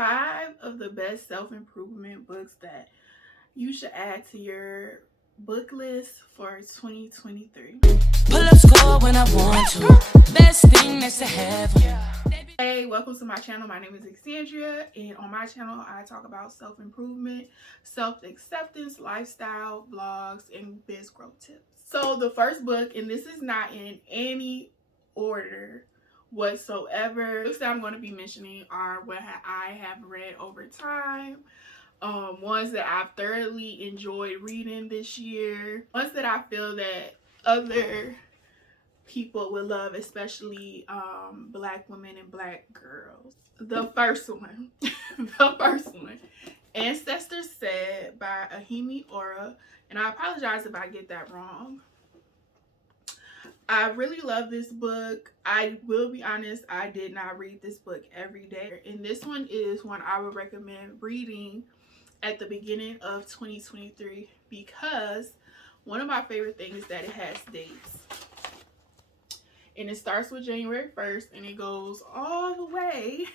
5 of the best self-improvement books that you should add to your book list for 2023. Pull up score when I want to. Best thing that's to have. Hey, welcome to my channel. My name is Alexandria, and on my channel I talk about self-improvement, self-acceptance, lifestyle, vlogs, and biz growth tips. So the first book, and this is not in any order whatsoever, books that I'm going to be mentioning are what I have read over time, ones that I've thoroughly enjoyed reading this year, ones that I feel that other people would love, especially black women and black girls. The first one, Ancestors Said by Ahimi Ora, and I apologize if I get that wrong. I really love this book. I will be honest, I did not read this book every day, and this one is one I would recommend reading at the beginning of 2023 because one of my favorite things is that it has dates. And it starts with January 1st and it goes all the way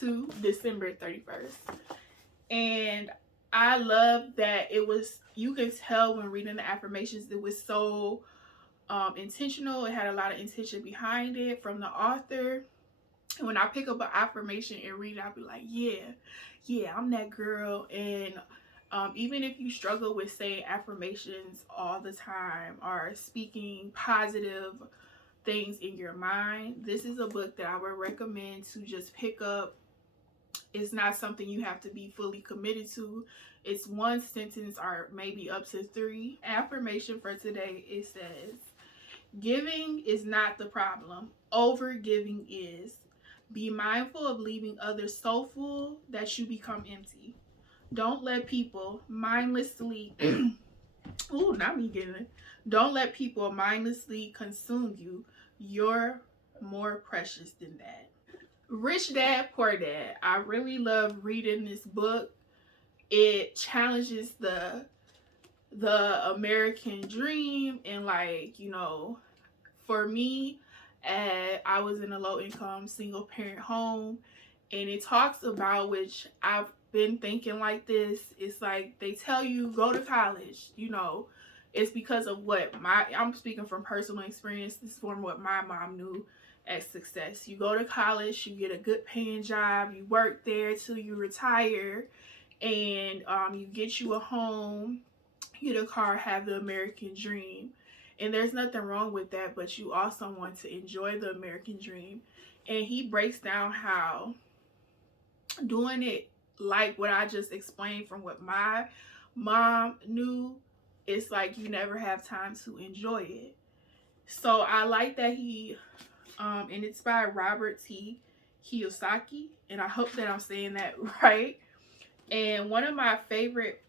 to December 31st. And I love that it was, you can tell when reading the affirmations, it was so intentional. It had a lot of intention behind it from the author. And when I pick up an affirmation and read it, I'll be like, yeah, I'm that girl. And even if you struggle with saying affirmations all the time or speaking positive things in your mind, this is a book that I would recommend to just pick up. It's not something you have to be fully committed to. It's one sentence or maybe up to 3. Affirmation for today, it says, giving is not the problem. Over giving is. Be mindful of leaving others so full that you become empty. Don't let people mindlessly don't let people mindlessly consume you. You're more precious than that. Rich Dad, Poor Dad. I really love reading this book. It challenges the American dream, and like, you know, for me, I was in a low-income single parent home, and it talks about, which I've been thinking like this, it's like they tell you go to college, you know, it's because of what I'm speaking from personal experience. This is from what my mom knew as success. You go to college, you get a good paying job, you work there till you retire, and you get you a home, get a car, have the American dream. And there's nothing wrong with that, but you also want to enjoy the American dream. And he breaks down how doing it like what I just explained from what my mom knew, it's like you never have time to enjoy it. So I like that he, and it's by Robert T. Kiyosaki, and I hope that I'm saying that right. And one of my favorite,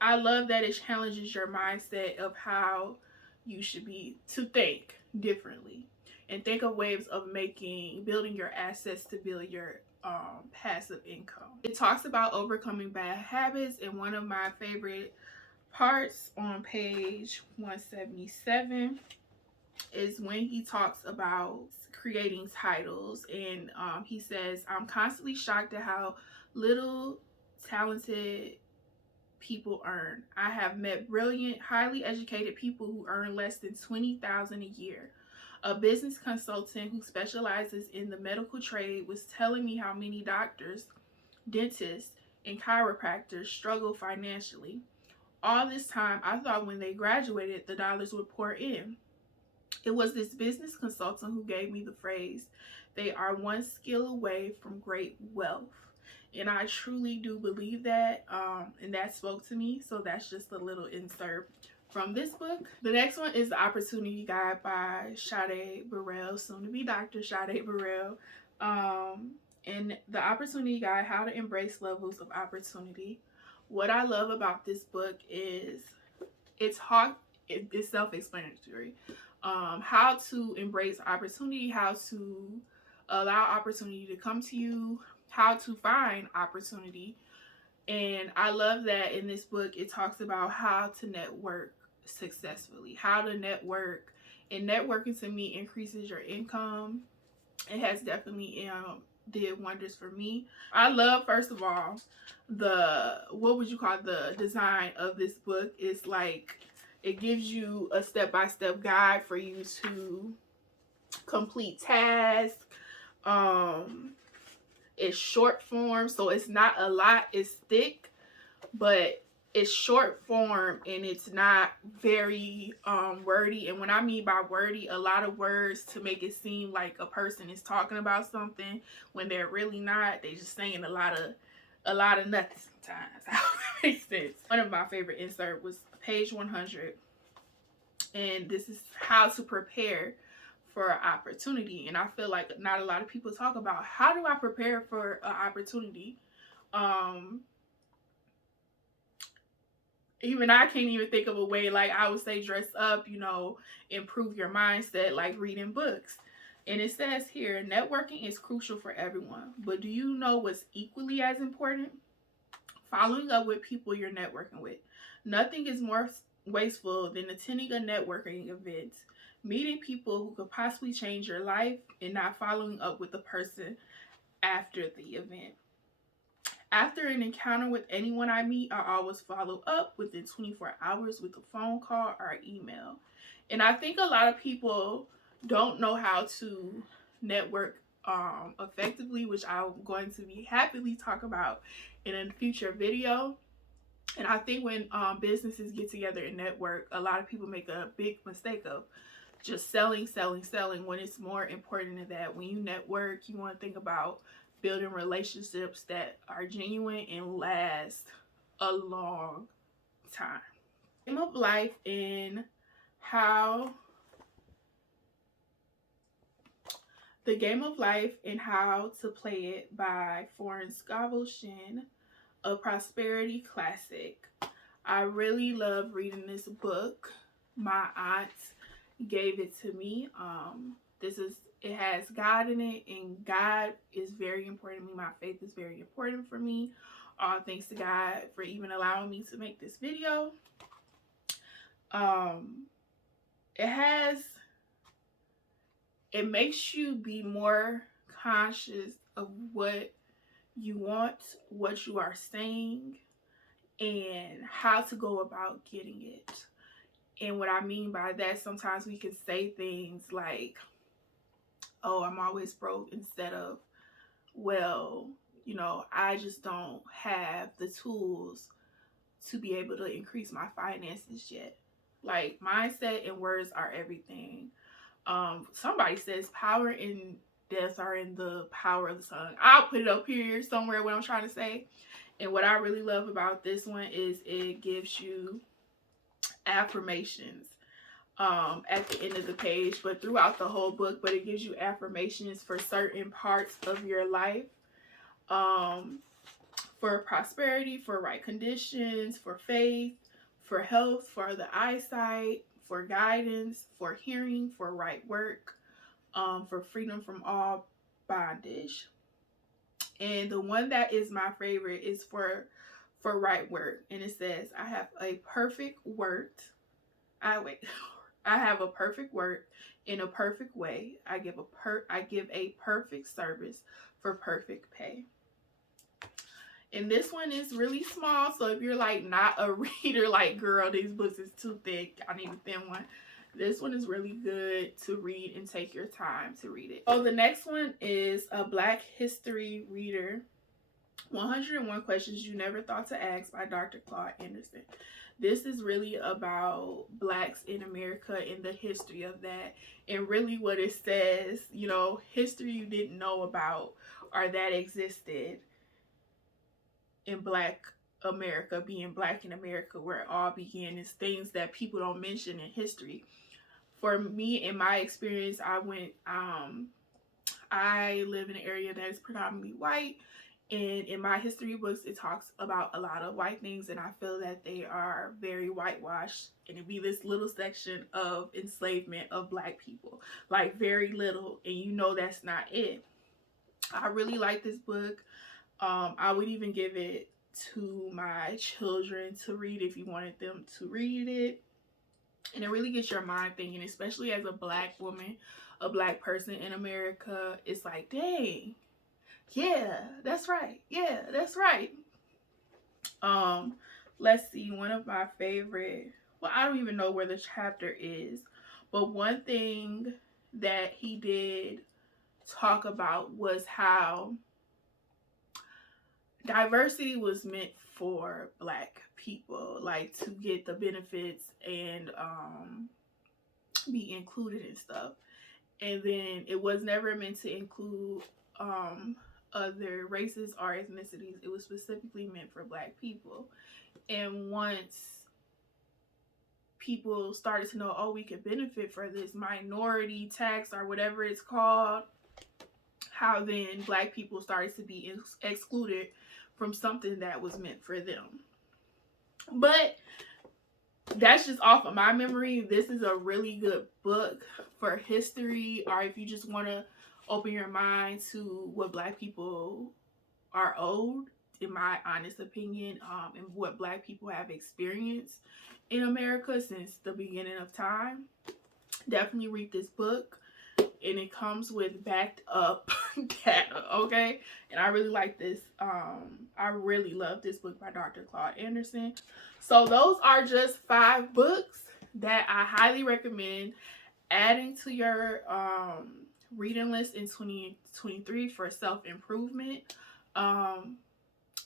I love that it challenges your mindset of how you should be to think differently and think of ways of building your assets to build your passive income. It talks about overcoming bad habits, and one of my favorite parts on page 177 is when he talks about creating titles, and he says, I'm constantly shocked at how little talented people earn. I have met brilliant, highly educated people who earn less than $20,000 a year. A business consultant who specializes in the medical trade was telling me how many doctors, dentists, and chiropractors struggle financially. All this time, I thought when they graduated, the dollars would pour in. It was this business consultant who gave me the phrase, they are one skill away from great wealth. And I truly do believe that, and that spoke to me. So that's just a little insert from this book. The next one is The Opportunity Guide by Sade Burrell, soon to be Dr. Sade Burrell. And The Opportunity Guide, How to Embrace Levels of Opportunity. What I love about this book is it's self-explanatory. How to embrace opportunity, how to allow opportunity to come to you, how to find opportunity. And I love that in this book it talks about how to network successfully, how to network. And networking to me increases your income, It has definitely did wonders for me. I love, first of all, the, what would you call the design of this book? Is like, it gives you a step-by-step guide for you to complete tasks. It's short form, so it's not a lot. It's thick, but it's short form and it's not very wordy. And when I mean by wordy, a lot of words to make it seem like a person is talking about something when they're really not. They just saying a lot of nothing sometimes. I hope that makes sense. One of my favorite insert was page 100, and this is how to prepare for an opportunity. And I feel like not a lot of people talk about, how do I prepare for an opportunity? Even I can't even think of a way. Like, I would say dress up, improve your mindset, like reading books. And it says here, networking is crucial for everyone, but do you know what's equally as important? Following up with people you're networking with. Nothing is more wasteful than attending a networking event, meeting people who could possibly change your life, and not following up with the person after the event. After an encounter with anyone I meet, I always follow up within 24 hours with a phone call or email. And I think a lot of people don't know how to network effectively, which I'm going to be happily talk about in a future video. And I think when businesses get together and network, a lot of people make a big mistake of just selling, when it's more important than that. When you network, you want to think about building relationships that are genuine and last a long time. Game of Life and how The Game of Life and How to Play It by Florence Scovel Shinn, a prosperity classic. I really love reading this book. My aunt gave it to me. It has God in it, and God is very important to me. My faith is very important for me. Thanks to God for even allowing me to make this video. It makes you be more conscious of what you want, what you are saying, and how to go about getting it. And what I mean by that, sometimes we can say things like, oh, I'm always broke, instead of, well, I just don't have the tools to be able to increase my finances yet. Like, mindset and words are everything. Somebody says power and death are in the power of the tongue. I'll put it up here somewhere, what I'm trying to say. And what I really love about this one is it gives you affirmations at the end of the page, but throughout the whole book. But it gives you affirmations for certain parts of your life, for prosperity, for right conditions, for faith, for health, for the eyesight, for guidance, for hearing, for right work, for freedom from all bondage. And the one that is my favorite is for right work. And it says, I have a perfect work. I have a perfect work in a perfect way. I give a perfect service for perfect pay. And this one is really small, so if you're like not a reader, like, girl, these books is too thick, I need a thin one, this one is really good to read and take your time to read it. So the next one is a Black History Reader, 101 Questions You Never Thought to Ask by Dr. Claude Anderson. This is really about Blacks in America and the history of that, and really what it says, history you didn't know about or that existed in Black America, being Black in America, where it all began, is things that people don't mention in history. For me, in my experience, I live in an area that is predominantly white, and in my history books, it talks about a lot of white things, and I feel that they are very whitewashed, and it'd be this little section of enslavement of Black people, like very little, and that's not it. I really like this book. I would even give it to my children to read if you wanted them to read it. And it really gets your mind thinking, especially as a Black woman, a Black person in America, it's like, dang, yeah, that's right. Yeah, that's right. Let's see, one of my favorite, well, I don't even know where the chapter is, but one thing that he did talk about was how diversity was meant for Black people, like to get the benefits and be included and stuff. And then it was never meant to include other races or ethnicities. It was specifically meant for Black people. And once people started to know, oh, we could benefit for this minority tax or whatever it's called, how then Black people started to be excluded from something that was meant for them. But that's just off of my memory. This is a really good book for history, or if you just want to open your mind to what Black people are owed, in my honest opinion, and what Black people have experienced in America since the beginning of time. Definitely read this book, and it comes with backed up data, okay? And I really like this. I really love this book by Dr. Claude Anderson. So those are just 5 books that I highly recommend adding to your reading list in 2023 for self-improvement.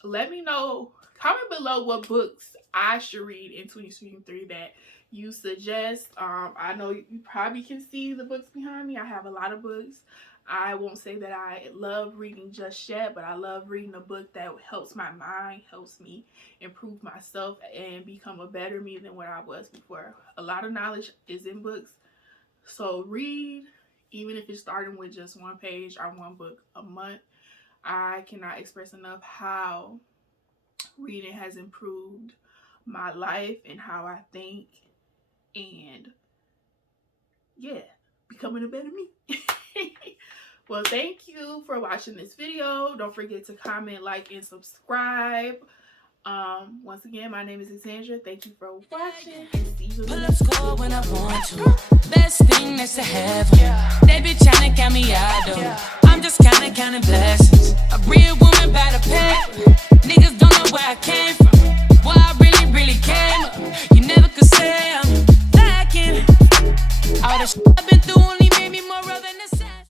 Let me know, comment below what books I should read in 2023 that you suggest. I know you probably can see the books behind me. I have a lot of books. I won't say that I love reading just yet, but I love reading a book that helps my mind, helps me improve myself and become a better me than what I was before. A lot of knowledge is in books. So read, even if it's starting with just 1 page or 1 book a month. I cannot express enough how reading has improved my life and how I think, and yeah, becoming a better me. Well, thank you for watching this video. Don't forget to comment, like, and subscribe. Once again, my name is Cassandra. Thank you for watching, and see you Pull up score when I want to. Best thing that's to have. They be trying to count me out, though. I'm just counting blessings. A real woman by the pay.